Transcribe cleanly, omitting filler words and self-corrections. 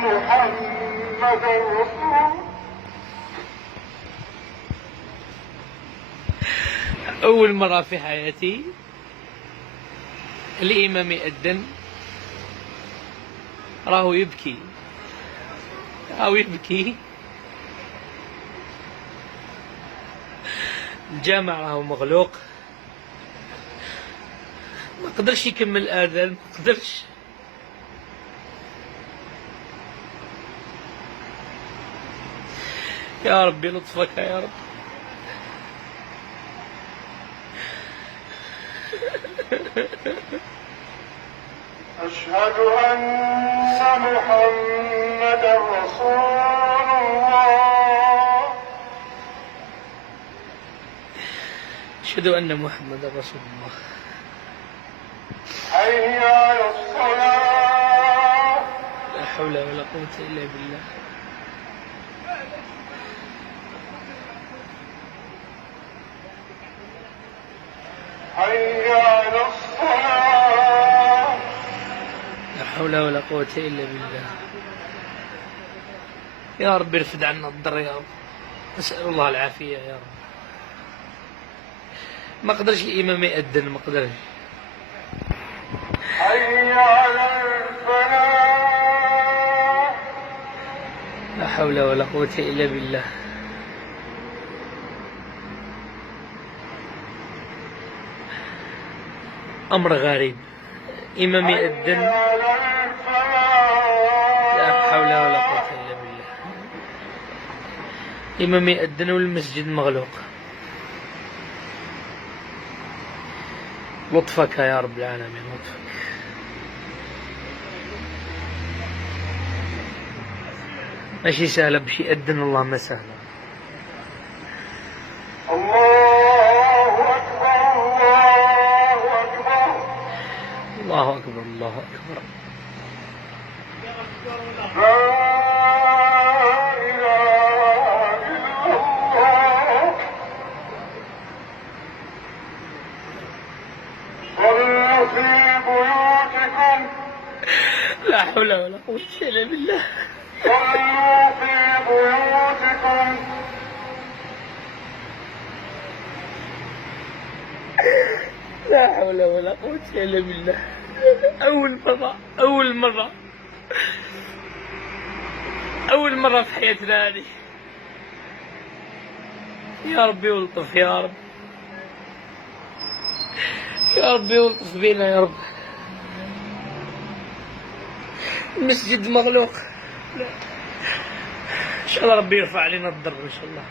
محمدا رسول الله. أول مرة في حياتي الإمام يأذن راهو يبكي، الجامع راهو مغلوق، ما قدرش يكمل الآذان، ما قدرش. يا ربي لطفك يا رب. أشهد أن محمدا رسول الله. أشهد أن محمدا رسول الله. حي على الصلاة. لا حول ولا قوة إلا بالله. حي على الصلاة. لا حول ولا قوة إلا بالله. يا رب ارفد عنا الضر يا رب، نسأل الله العافية يا رب. ما قدرش الإمام يأذن، ما قدرش. حي على الفلاح. لا حول ولا قوة إلا بالله. أمر غريب، إمام يأذن لا حول ولا قوة إلا بالله. إمام يأذن والمسجد مغلوق. لطفك يا رب العالمين، لطفك. ماشي سهلة باش يأذن، الله ما سهلة. الله أكبر الله أكبر. الله أكبر الله أكبر. لا إله إلا الله. صلوا في بيوتكم. لا حول ولا قوة إلا بالله. صلوا في بيوتكم. لا حول ولا قوة إلا بالله. أول مرة في حياتنا هذه. يا ربي ولطف يا رب، يا ربي ولطف بينا يا رب. المسجد مغلوق، إن شاء الله ربي يرفع علينا الضر إن شاء الله.